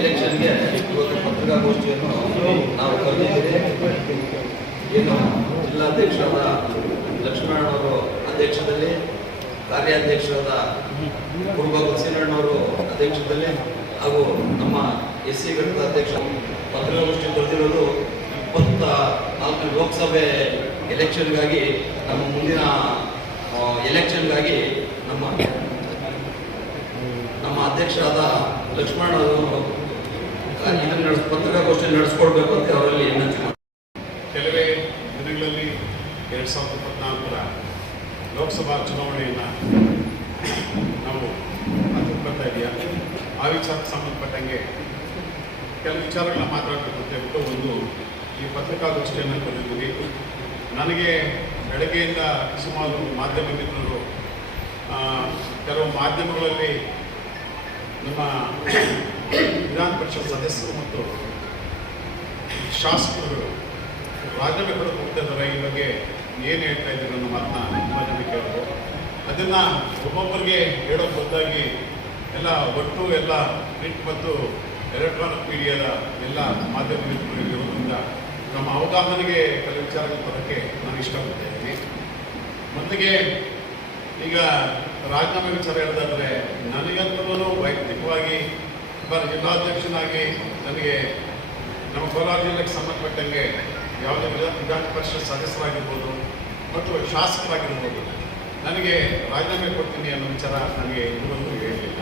ಎಲೆಕ್ಷನ್ಗೆ ಇವತ್ತು ಪತ್ರಿಕಾಗೋಷ್ಠಿಯನ್ನು ನಾವು ಕರೆದಿದ್ದೇವೆ. ಏನು ಜಿಲ್ಲಾಧ್ಯಕ್ಷರಾದ ಲಕ್ಷ್ಮಣನವರು ಅಧ್ಯಕ್ಷದಲ್ಲಿ, ಕಾರ್ಯಾಧ್ಯಕ್ಷರಾದ ಕುರುಬ ಬಸೀರಣ್ಣವರು ಅಧ್ಯಕ್ಷದಲ್ಲಿ ಹಾಗೂ ನಮ್ಮ ಎಸ್ ಸಿ ಘಟಕದ ಅಧ್ಯಕ್ಷ ಪತ್ರಿಕಾಗೋಷ್ಠಿ ಕರೆದಿರೋದು ಇಪ್ಪತ್ತ ನಾಲ್ಕು ಲೋಕಸಭೆ ಎಲೆಕ್ಷನ್ಗಾಗಿ ನಮ್ಮ ಮುಂದಿನ ಎಲೆಕ್ಷನ್ಗಾಗಿ ನಮ್ಮ ನಮ್ಮ ಅಧ್ಯಕ್ಷರಾದ ಲಕ್ಷ್ಮಣ ಅವರು ಇದನ್ನು ನಡೆಸ್ ಪತ್ರಿಕಾಗೋಷ್ಠಿ ನಡೆಸ್ಕೊಡ್ಬೇಕು ಅಂತ ಅವರಲ್ಲಿ ವಿನಂತಿ. ಕೆಲವೇ ದಿನಗಳಲ್ಲಿ ಎರಡು ಸಾವಿರದ ಇಪ್ಪತ್ನಾಲ್ಕರ ಲೋಕಸಭಾ ಚುನಾವಣೆಯನ್ನು ನಾವು ಹತ್ತಿರ ಇದೆಯಾ ಆ ವಿಚಾರಕ್ಕೆ ಸಂಬಂಧಪಟ್ಟಂಗೆ ಕೆಲವು ವಿಚಾರಗಳನ್ನ ಮಾತಾಡಬೇಕು ಅಂತ ಹೇಳ್ಬಿಟ್ಟು ಒಂದು ಈ ಪತ್ರಿಕಾಗೋಷ್ಠಿಯನ್ನು ಕರೆದಿದ್ದೀವಿ ನನಗೆ ಬೆಳಗ್ಗೆಯಿಂದ ಸುಮಾರು ಮಾಧ್ಯಮ ಮಿತ್ರರು ಕೆಲವು ಮಾಧ್ಯಮಗಳಲ್ಲಿ ನಮ್ಮ ವಿಧಾನ ಪರಿಷತ್ ಸದಸ್ಯರು ಮತ್ತು ಶಾಸಕರು ರಾಜೀನಾಮೆ ಕೊಡಕ್ಕೆ ಹೋಗ್ತಾ ಇದ್ದಾರೆ. ಈ ಬಗ್ಗೆ ಏನು ಹೇಳ್ತಾ ಇದ್ದಾರೆ ಅನ್ನೋ ಮಾತನ್ನ ತುಂಬ ಜನ ಕೇಳೋದು ಅದನ್ನು ಒಬ್ಬೊಬ್ಬರಿಗೆ ಹೇಳೋಕೆ ಗೊತ್ತಾಗಿ ಎಲ್ಲ ಒಟ್ಟು ಎಲ್ಲ ಪ್ರಿಂಟ್ ಮತ್ತು ಎಲೆಕ್ಟ್ರಾನಿಕ್ ಮೀಡಿಯಾದ ಎಲ್ಲ ಮಾಧ್ಯಮ ಇರೋದ್ರಿಂದ ನಮ್ಮ ಅವಗಾಹನೆಗೆ ಕೆಲವು ವಿಚಾರಗಳು ತರೋಕ್ಕೆ ನಾನು ಇಷ್ಟಪಡ್ತಾ ಇದ್ದೀನಿ. ಮೊದಲಿಗೆ ಈಗ ರಾಜೀನಾಮೆ ವಿಚಾರ ಹೇಳೋದಾದರೆ ನನಗಂತೂ ವೈಯಕ್ತಿಕವಾಗಿ ಒಬ್ಬ ಜಿಲ್ಲಾಧ್ಯಕ್ಷನಾಗಿ ನನಗೆ ನಮ್ಮ ಕೋಲಾರ ಜಿಲ್ಲೆಗೆ ಸಂಬಂಧಪಟ್ಟಂಗೆ ಯಾವುದೇ ವಿಧಾನ ಪರಿಷತ್ ಸದಸ್ಯರಾಗಿರ್ಬೋದು ಮತ್ತು ಶಾಸಕರಾಗಿರ್ಬೋದು, ನನಗೆ ರಾಜೀನಾಮೆ ಕೊಡ್ತೀನಿ ಅನ್ನೋ ವಿಚಾರ ನನಗೆ ಇದುವರೆಗೂ ಹೇಳಲಿಲ್ಲ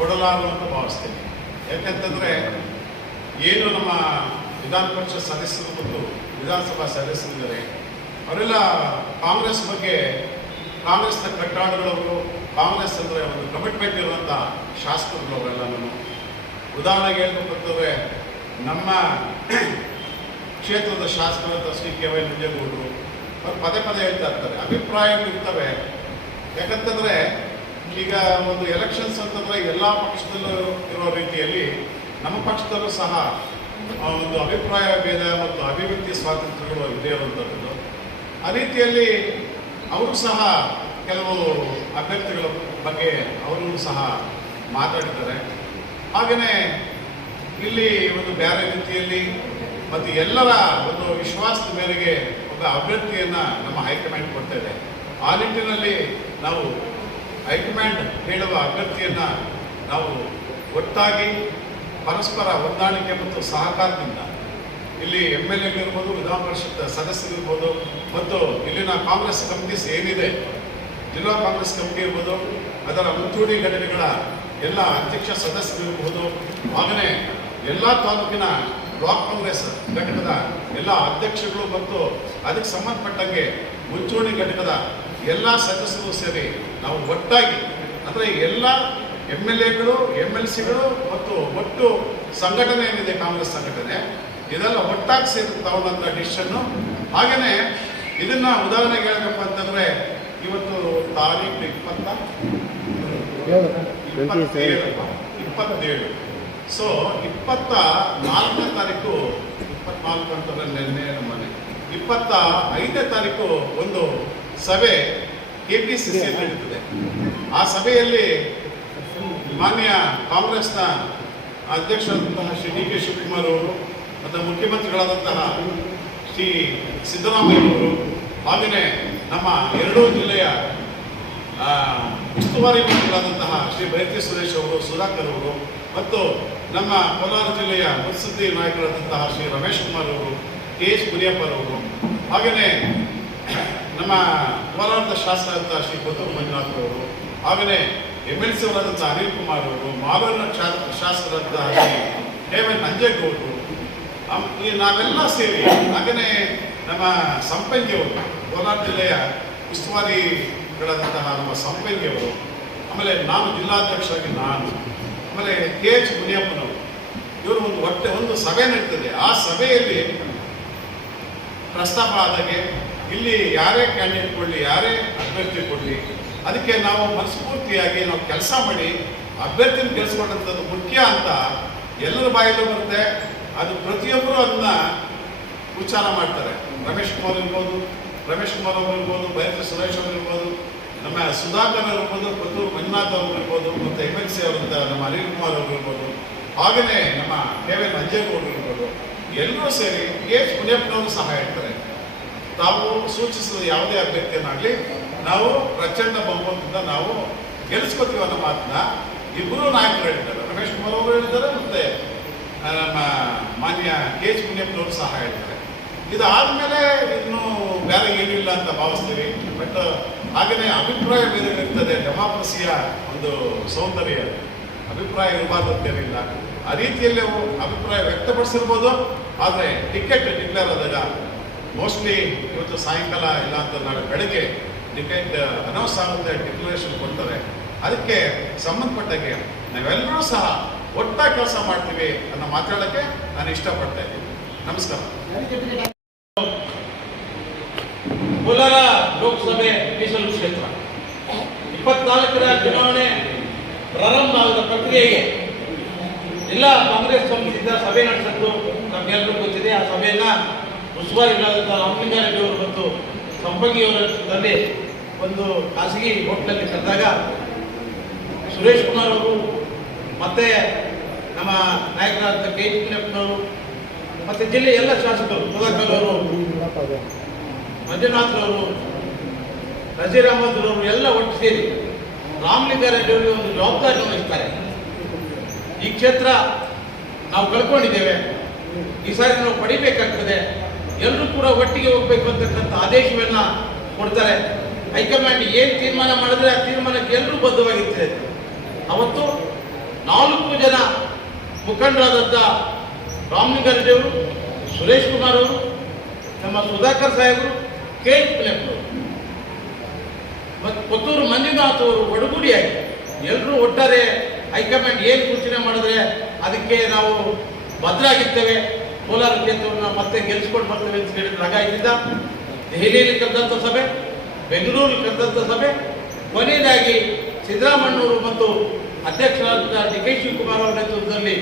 ಕೊಡಲಾರು ಅಂತ ಭಾವಿಸ್ತೇನೆ. ಯಾಕೆಂತಂದರೆ ಏನು ನಮ್ಮ ವಿಧಾನ ಪರಿಷತ್ ಸದಸ್ಯರು ಮತ್ತು ವಿಧಾನಸಭಾ ಸದಸ್ಯರಿದ್ದಾರೆ, ಅವರೆಲ್ಲ ಕಾಂಗ್ರೆಸ್ ಬಗ್ಗೆ ಕಾಂಗ್ರೆಸ್ನ ಕಟ್ಟಾಡುಗಳವರು ಕಾಂಗ್ರೆಸ್ ಅಂದರೆ ಒಂದು ಕಮಿಟ್ಮೆಂಟ್ ಇರುವಂಥ ಶಾಸಕರುಗಳು ಅವರೆಲ್ಲನೂ. ಉದಾಹರಣೆಗೆ ಹೇಳ್ಬೇಕು ಅಂತಂದರೆ ನಮ್ಮ ಕ್ಷೇತ್ರದ ಶಾಸಕರಾದ ಶ್ರೀ ಕೆ ವೈ ನಂಜೇಗೌಡರು ಅವ್ರು ಪದೇ ಪದೇ ಹೇಳ್ತಾ ಇರ್ತಾರೆ. ಅಭಿಪ್ರಾಯಗಳು ಇರ್ತವೆ. ಯಾಕಂತಂದರೆ ಈಗ ಒಂದು ಎಲೆಕ್ಷನ್ಸ್ ಅಂತಂದರೆ ಎಲ್ಲ ಪಕ್ಷದಲ್ಲೂ ಇರೋ ರೀತಿಯಲ್ಲಿ ನಮ್ಮ ಪಕ್ಷದಲ್ಲೂ ಸಹ ಒಂದು ಅಭಿಪ್ರಾಯ ಭೇದ ಮತ್ತು ಅಭಿವ್ಯಕ್ತಿ ಸ್ವಾತಂತ್ರ್ಯಗಳು ಇದೇ ಇರುವಂಥದ್ದು ಆ ರೀತಿಯಲ್ಲಿ ಅವರು ಸಹ ಕೆಲವು ಅಭ್ಯರ್ಥಿಗಳ ಬಗ್ಗೆ ಅವರು ಸಹ ಮಾತಾಡಿದ್ದಾರೆ. ಹಾಗೆಯೇ ಇಲ್ಲಿ ಒಂದು ಬೇರೆ ರೀತಿಯಲ್ಲಿ ಮತ್ತು ಎಲ್ಲರ ಒಂದು ವಿಶ್ವಾಸದ ಮೇರೆಗೆ ಒಬ್ಬ ಅಭ್ಯರ್ಥಿಯನ್ನು ನಮ್ಮ ಹೈಕಮಾಂಡ್ ಕೊಡ್ತಾ ಇದೆ. ಆ ನಿಟ್ಟಿನಲ್ಲಿ ನಾವು ಹೈಕಮಾಂಡ್ ಹೇಳುವ ಅಭ್ಯರ್ಥಿಯನ್ನು ನಾವು ಒಟ್ಟಾಗಿ ಪರಸ್ಪರ ಹೊಂದಾಣಿಕೆ ಮತ್ತು ಸಹಕಾರದಿಂದ ಇಲ್ಲಿ ಎಂ ಎಲ್ ಎಗಳಿರ್ಬೋದು ವಿಧಾನ ಪರಿಷತ್ ಸದಸ್ಯರಿರ್ಬೋದು ಮತ್ತು ಇಲ್ಲಿನ ಕಾಂಗ್ರೆಸ್ ಕಮಿಟೀಸ್ ಏನಿದೆ ಜಿಲ್ಲಾ ಕಾಂಗ್ರೆಸ್ ಕಮಿಟಿ ಇರ್ಬೋದು, ಅದರ ಮುಂಚೂಣಿ ಘಟನೆಗಳ ಎಲ್ಲ ಅಧ್ಯಕ್ಷ ಇರಬಹುದು ಹಾಗೆಯೇ ಎಲ್ಲ ತಾಲೂಕಿನ ಬ್ಲಾಕ್ ಕಾಂಗ್ರೆಸ್ ಘಟಕದ ಎಲ್ಲ ಅಧ್ಯಕ್ಷಗಳು ಮತ್ತು ಅದಕ್ಕೆ ಸಂಬಂಧಪಟ್ಟಂಗೆ ಮುಂಚೂಣಿ ಘಟಕದ ಎಲ್ಲ ಸದಸ್ಯರು ಸೇರಿ ನಾವು ಒಟ್ಟಾಗಿ, ಅಂದರೆ ಎಲ್ಲ ಎಂ ಎಲ್ ಎಗಳು, ಎಂ ಎಲ್ ಸಿಗಳು ಮತ್ತು ಒಟ್ಟು ಸಂಘಟನೆ ಏನಿದೆ ಕಾಂಗ್ರೆಸ್ ಸಂಘಟನೆ, ಇದೆಲ್ಲ ಒಟ್ಟಾಗಿ ಸೇರಿ ತಗೊಂಡಂಥ ಡಿಸಿಷನ್ನು ಹಾಗೆಯೇ ಇದನ್ನ ಉದಾಹರಣೆಗೆ ಹೇಳಬೇಕಪ್ಪ ಅಂತಂದ್ರೆ ಇವತ್ತು ತಾರೀಕು ಇಪ್ಪತ್ತ ಇಪ್ಪತ್ತೇಳು. ಇಪ್ಪತ್ತೇಳು. ಸೊ ಇಪ್ಪತ್ತ ನಾಲ್ಕನೇ ತಾರೀಕು ಇಪ್ಪತ್ನಾಲ್ಕು ಅಂತಂದ್ರೆ ನಿನ್ನೆ ನಮ್ಮನೆ ಇಪ್ಪತ್ತ ಐದನೇ ತಾರೀಕು ಒಂದು ಸಭೆ ಕೆ ಪಿ ಸಿ ಸಿ ನಡೀತದೆ. ಆ ಸಭೆಯಲ್ಲಿ ಮಾನ್ಯ ಕಾಂಗ್ರೆಸ್ನ ಅಧ್ಯಕ್ಷರಾದಂತಹ ಶ್ರೀ ಡಿ ಕೆ ಶಿವಕುಮಾರ್ ಅವರು ಮತ್ತು ಮುಖ್ಯಮಂತ್ರಿಗಳಾದಂತಹ ಶ್ರೀ ಸಿದ್ದರಾಮಯ್ಯ ಅವರು ಹಾಗೆಯೇ ನಮ್ಮ ಎರಡೂ ಜಿಲ್ಲೆಯ ಉಸ್ತುವಾರಿ ಮಂತ್ರಿಗಳಾದಂತಹ ಶ್ರೀ ಬೈತಿ ಸುರೇಶ್ ಅವರು, ಸುಧಾಕರ್ ಅವರು ಮತ್ತು ನಮ್ಮ ಕೋಲಾರ ಜಿಲ್ಲೆಯ ಮುತ್ಸುದ್ದಿ ನಾಯಕರಾದಂತಹ ಶ್ರೀ ರಮೇಶ್ ಕುಮಾರ್ ಅವರು, ಕೆ ಎಚ್ ಮುನಿಯಪ್ಪರವರು ಹಾಗೆಯೇ ನಮ್ಮ ಕೋಲಾರದ ಶಾಸಕರಾದಂತಹ ಶ್ರೀ ಗೌತಮ್ ಮಂಜುನಾಥ್ ಅವರು, ಹಾಗೆಯೇ ಎಂ ಎಲ್ ಸಿ ಅವರಾದಂಥ ಅನಿಲ್ ಕುಮಾರ್ ಅವರು ಶಾ- ಶಾಸಕರಾದಂತಹ ಶ್ರೀ ಹೇಮಂತ್ ನಂಜೇಗೌಡರು ನಾವೆಲ್ಲ ಸೇರಿ ಹಾಗೆಯೇ ನಮ್ಮ ಸಂಪಂಗಿಯವರು ಕೋಲಾರ ಜಿಲ್ಲೆಯ ಉಸ್ತುವಾರಿಗಳಾದಂತಹ ನಮ್ಮ ಸಂಪಂಗಿಯವರು ಆಮೇಲೆ ನಾನು ಜಿಲ್ಲಾಧ್ಯಕ್ಷರಾಗಿ ನಾನು, ಆಮೇಲೆ ಕೆ ಎಚ್ ಮುನಿಯಪ್ಪನವರು, ಇವರು ಒಂದು ಒಟ್ಟೆ ಒಂದು ಸಭೆ ನಡೀತದೆ ಆ ಸಭೆಯಲ್ಲಿ ಪ್ರಸ್ತಾಪ ಆದಾಗೆ ಇಲ್ಲಿ ಯಾರೇ ಕ್ಯಾಂಡಿಡೇಟ್ ಕೊಡಲಿ, ಯಾರೇ ಅಭ್ಯರ್ಥಿ ಕೊಡಲಿ, ಅದಕ್ಕೆ ನಾವು ಮನಸ್ಫೂರ್ತಿಯಾಗಿ ನಾವು ಕೆಲಸ ಮಾಡಿ ಅಭ್ಯರ್ಥಿನ ಗೆಲ್ಸ್ಕೊಂಡಂಥದ್ದು ಮುಖ್ಯ ಅಂತ ಎಲ್ಲರ ಬಾಯಲ್ಲೂ ಬರುತ್ತೆ. ಅದು ಪ್ರತಿಯೊಬ್ಬರು ಅದನ್ನ ಉಚ್ಚಾರ ಮಾಡ್ತಾರೆ. ರಮೇಶ್ ಕುಮಾರ್ ಇರ್ಬೋದು, ರಮೇಶ್ ಕುಮಾರ್ ಅವರು ಇರ್ಬೋದು ಬೈರತಿ ಸುರೇಶ್ ಅವರು ಇರ್ಬೋದು, ನಮ್ಮ ಸುಧಾಕರ್ ಇರ್ಬೋದು ಪುತ್ತೂರು ಮಂಜುನಾಥ್ ಅವರು ಇರ್ಬೋದು, ಮತ್ತು ಎಂ ಎಲ್ ಸಿ ಅವರಂತ ನಮ್ಮ ಅನಿಲ್ ಕುಮಾರ್ ಅವರು ಇರ್ಬೋದು ಹಾಗೆಯೇ ನಮ್ಮ ಕೆ ವಿ ನಂಜೇಗೌಡರು ಇರ್ಬೋದು, ಎಲ್ಲರೂ ಸೇರಿ ಎಚ್ ಮುನಿಯಪ್ಪನವರು ಸಹ ಹೇಳ್ತಾರೆ ತಾವು ಸೂಚಿಸಿದ ಯಾವುದೇ ಅಭ್ಯರ್ಥಿಯನ್ನಾಗಲಿ ನಾವು ಪ್ರಚಂಡ ಬಹುಮತದಿಂದ ನಾವು ಗೆಲ್ಲಿಸ್ಕೊತೀವಿ ಅನ್ನೋ ಮಾತನ್ನ ಇಬ್ಬರು ನಾಯಕರು ಹೇಳಿದ್ದಾರೆ. ರಮೇಶ್ ಕುಮಾರ್ ಅವರು ಹೇಳಿದ್ದಾರೆ, ಮತ್ತೆ ನಮ್ಮ ಮಾನ್ಯ ಕೆ ಎಚ್ ಮುನಿಯಪ್ಪನವರು ಸಹ ಹೇಳ್ತಾರೆ ಇದಾದ್ಮೇಲೆ ಇನ್ನು ಬೇರೆ ಏನಿಲ್ಲ ಅಂತ ಭಾವಿಸ್ತೀವಿ. ಬಟ್ ಹಾಗೆಯೇ ಅಭಿಪ್ರಾಯ ಬೇರೆ ಡೆಮಾಕ್ರಸಿಯ ಒಂದು ಸೌಂದರ್ಯ. ಅಭಿಪ್ರಾಯ ಇರಬಾರ್ದು ಅಂತೇನಿಲ್ಲ ಆ ರೀತಿಯಲ್ಲಿ ಅಭಿಪ್ರಾಯ ವ್ಯಕ್ತಪಡಿಸಿರ್ಬೋದು. ಆದರೆ ಟಿಕೆಟ್ ಡಿಕ್ಲೇರ್ ಆದಾಗ ಮೋಸ್ಟ್ಲಿ ಇವತ್ತು ಸಾಯಂಕಾಲ ಇಲ್ಲ ಅಂತ ನಾಳೆ ಬೆಳಗ್ಗೆ ಟಿಕೆಟ್ ಅನೌನ್ಸ್ ಆಗುತ್ತೆ, ಡಿಕ್ಲರೇಷನ್ ಕೊಡ್ತಾರೆ. ಅದಕ್ಕೆ ಸಂಬಂಧಪಟ್ಟಾಗೆ ನಾವೆಲ್ಲರೂ ಸಹ ಒಟ್ಟಾಗಿ ಕೆಲಸ ಮಾಡ್ತೀವಿ ಅನ್ನೋ ಮಾತಾಡೋಕ್ಕೆ ನಾನು ಇಷ್ಟಪಡ್ತಾ ಇದ್ದೀನಿ. ನಮಸ್ಕಾರ. ಕೋಲಾರ ಲೋಕಸಭೆ ಮೀಸಲು ಕ್ಷೇತ್ರ. ಇಪ್ಪತ್ನಾಲ್ಕರ ಚುನಾವಣೆ ಪ್ರಾರಂಭ ಆಗದ ಪ್ರಕ್ರಿಯೆಗೆ ಎಲ್ಲ ಕಾಂಗ್ರೆಸ್ ಸಂಬಂಧಿಸಿದ ಸಭೆ ನಡೆಸಿದ್ದು ನಮಗೆಲ್ಲರೂ ಗೊತ್ತಿದೆ. ಆ ಸಭೆಯನ್ನ ಉಸ್ತುವಾರಿಗಳಾದಂತಹ ರಾಮಲಿಂಗಾರೆಡ್ಡಿಯವರು ಮತ್ತು ಸಂಪಂಗಿಯವರ ತಂದೆ ಒಂದು ಖಾಸಗಿ ಹೋಟ್ಲಲ್ಲಿ ಕರೆದಾಗ ಸುರೇಶ್ ಕುಮಾರ್ ಅವರು ಮತ್ತೆ ನಮ್ಮ ನಾಯಕರಾದ ಕೆ ಎಚ್ ಮುನಿಯಪ್ಪನವರು ಮತ್ತೆ ಜಿಲ್ಲೆಯ ಎಲ್ಲ ಶಾಸಕರು ಸುಧಾಕರ್ ಅವರು ಮಂಜುನಾಥ್ ಅವರು ನಜೀರ್ ಎಲ್ಲ ಒಟ್ಟು ಸೇರಿ ರಾಮಲಿಂಗಾರೆಡ್ಡಿ ಅವರಿಗೆ ಒಂದು ಜವಾಬ್ದಾರಿ ವಹಿಸ್ತಾರೆ. ಈ ಕ್ಷೇತ್ರ ನಾವು ಕಳ್ಕೊಂಡಿದ್ದೇವೆ. ಈ ಸಾರಿ ನಾವು ಪಡಿಬೇಕಾಗ್ತದೆ. ಎಲ್ಲರೂ ಕೂಡ ಒಟ್ಟಿಗೆ ಹೋಗ್ಬೇಕು ಅಂತಕ್ಕಂಥ ಆದೇಶವನ್ನ ಕೊಡ್ತಾರೆ. ಹೈಕಮಾಂಡ್ ಏನು ತೀರ್ಮಾನ ಮಾಡಿದ್ರೆ ಆ ತೀರ್ಮಾನಕ್ಕೆ ಎಲ್ಲರೂ ಬದ್ಧವಾಗಿರ್ತದೆ ಅವತ್ತು ನಾಲ್ಕು ಜನ ಮುಖಂಡರಾದಂಥ ರಾಮಲಿಂಗಾರೆಡ್ಡಿಯವರು, ಸುರೇಶ್ ಕುಮಾರ್ ಅವರು, ನಮ್ಮ ಸುಧಾಕರ್ ಸಾಹೇಬರು ಕೆ ಪಿಲಪ್ಪರು ಮತ್ತು ಪುತ್ತೂರು ಮಂಜುನಾಥ್ ಅವರು ಒಡಗೂಡಿಯಾಗಿ ಎಲ್ಲರೂ ಒಟ್ಟಾರೆ ಹೈಕಮಾಂಡ್ ಏನು ಸೂಚನೆ ಮಾಡಿದ್ರೆ ಅದಕ್ಕೆ ನಾವು ಭದ್ರಾಗಿರ್ತೇವೆ. ಕೋಲಾರ ಕ್ಷೇತ್ರವನ್ನು ಮತ್ತೆ ಗೆಲ್ಲಿಸ್ಕೊಂಡು ಬರ್ತೇವೆ ಅಂತ ಹೇಳಿದ ರಗ ಇದ್ದ ದೆಹಲಿಯಲ್ಲಿ ಕರೆದಂಥ ಸಭೆ, ಬೆಂಗಳೂರಲ್ಲಿ ಕರೆದಂಥ ಸಭೆ, ಕೊನೆಯದಾಗಿ ಸಿದ್ದರಾಮಣ್ಣವರು ಮತ್ತು ಅಧ್ಯಕ್ಷರಾದ ಡಿ ಕೆ ಶಿವಕುಮಾರ್ ಅವರ ನೇತೃತ್ವದಲ್ಲಿ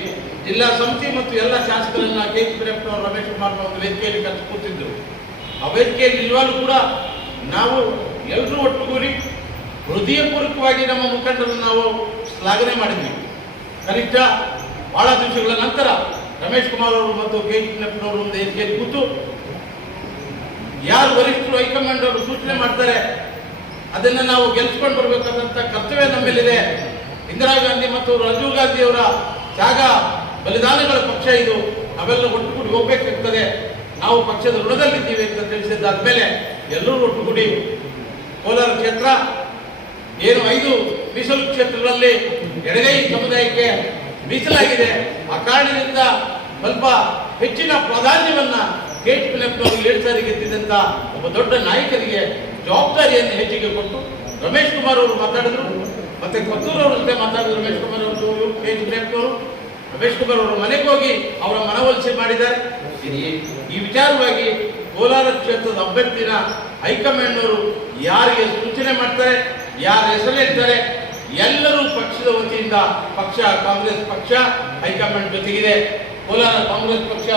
ಜಿಲ್ಲಾ ಸಮಿತಿ ಮತ್ತು ಎಲ್ಲ ಶಾಸಕರನ್ನ ಕೆ ಜಿ ಬಿರಪ್ಪನವರು ರಮೇಶ್ ಕುಮಾರ್ ಒಂದು ವೇದಿಕೆಯಲ್ಲಿ ಕರೆದು ಕೂತಿದ್ದರು. ಆ ವೇದಿಕೆಯಲ್ಲಿ ನಿಜವಾಗ್ಲೂ ಕೂಡ ನಾವು ಎಲ್ಲರೂ ಒಟ್ಟುಗೂಡಿ ಹೃದಯಪೂರ್ವಕವಾಗಿ ನಮ್ಮ ಮುಖಂಡರನ್ನು ನಾವು ಶ್ಲಾಘನೆ ಮಾಡಿದ್ವಿ. ಕನಿಷ್ಠ ಬಹಳ ದಿವಸಗಳ ನಂತರ ರಮೇಶ್ ಕುಮಾರ್ ಅವರು ಮತ್ತು ಕೆ ಜಿ ಬಿರಪ್ಪನವರು ಒಂದು ವೇದಿಕೆಯಲ್ಲಿ ಕೂತು ಯಾರು ವರಿಷ್ಠರು, ಹೈಕಮಾಂಡ್ ಅವರು ಸೂಚನೆ ಮಾಡ್ತಾರೆ, ಅದನ್ನು ನಾವು ಗೆಲ್ಸ್ಕೊಂಡು ಬರಬೇಕಾದಂಥ ಕರ್ತವ್ಯ ನಮ್ಮೇಲಿದೆ. ಇಂದಿರಾ ಗಾಂಧಿ ಮತ್ತು ರಾಜೀವ್ ಗಾಂಧಿ ಅವರ ತ್ಯಾಗ, ಬಲಿದಾನಗಳ ಪಕ್ಷ ಇದು. ಅವೆಲ್ಲ ಒಟ್ಟುಗೂಡಿ ಹೋಗ್ಬೇಕಾಗ್ತದೆ ನಾವು ಪಕ್ಷದ ಋಣದಲ್ಲಿದ್ದೀವಿ ಅಂತ ತಿಳಿಸಿದ್ದಾದ್ಮೇಲೆ ಎಲ್ಲರೂ ಒಟ್ಟುಗೂಡಿ ಕೋಲಾರ ಕ್ಷೇತ್ರ, ಏನು ಐದು ಮೀಸಲು ಕ್ಷೇತ್ರಗಳಲ್ಲಿ ಎಡಗೈ ಸಮುದಾಯಕ್ಕೆ ಮೀಸಲಾಗಿದೆ. ಆ ಕಾರಣದಿಂದ ಸ್ವಲ್ಪ ಹೆಚ್ಚಿನ ಪ್ರಾಧಾನ್ಯವನ್ನ ಗೇಟ್ ಪಿಲಪ್ಪನವರು ಏಳು ಸಾರಿ ಗೆದ್ದಿದ್ದಂತ ಒಬ್ಬ ದೊಡ್ಡ ನಾಯಕರಿಗೆ ಜವಾಬ್ದಾರಿಯನ್ನು ಹೆಚ್ಚಿಗೆ ಕೊಟ್ಟು ರಮೇಶ್ ಕುಮಾರ್ ಅವರು ಮಾತಾಡಿದ್ರು. ಮತ್ತೆ ಅವರ ಜೊತೆ ಮಾತಾಡಿದ್ರು ರಮೇಶ್ ಕುಮಾರ್ ಅವರು ಕೆ ಅವರು ರಮೇಶ್ ಕುಮಾರ್ ಅವರು ಮನೆಗೆ ಹೋಗಿ ಅವರ ಮನವೊಲಿಸಿ ಮಾಡಿದ್ದಾರೆ. ಈ- ವಿಚಾರವಾಗಿ ಕೋಲಾರ ಕ್ಷೇತ್ರದ ಅಭ್ಯರ್ಥಿನ ಹೈಕಮಾಂಡ್ನವರು ಯಾರಿಗೆ ಸೂಚನೆ ಮಾಡ್ತಾರೆ, ಯಾರ ಹೆಸರಿಡ್ತಾರೆ ಎಲ್ಲರೂ ಪಕ್ಷದ ವತಿಯಿಂದ ಪಕ್ಷ, ಕಾಂಗ್ರೆಸ್ ಪಕ್ಷ, ಹೈಕಮಾಂಡ್ ಜೊತೆಗಿದೆ. ಕೋಲಾರ ಕಾಂಗ್ರೆಸ್ ಪಕ್ಷ,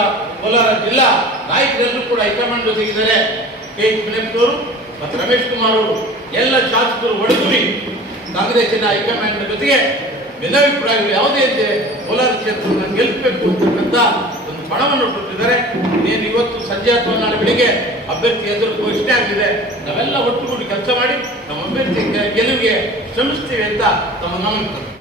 ಕೋಲಾರ ಜಿಲ್ಲಾ ನಾಯಕರೆಲ್ಲರೂ ಕೂಡ ಹೈಕಮಾಂಡ್ ಜೊತೆಗಿದ್ದಾರೆ. ಕೆ ಟೂರ್ ಮತ್ತು ರಮೇಶ್ ಕುಮಾರ್ ಅವರು ಎಲ್ಲ ಶಾಸಕರು ಒಳಗೂಡಿ ಕಾಂಗ್ರೆಸ್ಸಿನ ಹೈಕಮಾಂಡ್ ಜೊತೆಗೆ ಭಿನ್ನಾಭಿಪ್ರಾಯಗಳು ಯಾವುದೇ ಇದೆ, ಕೋಲಾರ ಕ್ಷೇತ್ರವನ್ನು ಗೆಲ್ಲಿಸಬೇಕು ಅಂತಕ್ಕಂಥ ಒಂದು ಪಣವನ್ನು ಕೊಟ್ಟಿದ್ದಾರೆ. ನೀನು ಇವತ್ತು ಸಂಜೆ ಅಥವಾ ನಾಳೆ ಬೆಳಿಗ್ಗೆ ಅಭ್ಯರ್ಥಿ ಎದುರು ಘೋಷಣೆ ಆಗಿದೆ. ನಾವೆಲ್ಲ ಒಟ್ಟುಗೂಡಿ ಕೆಲಸ ಮಾಡಿ ನಮ್ಮ ಅಭ್ಯರ್ಥಿ ಗೆಲುವಿಗೆ ಶ್ರಮಿಸ್ತೀವಿ ಅಂತ ತಮ್ಮ ಗಮನ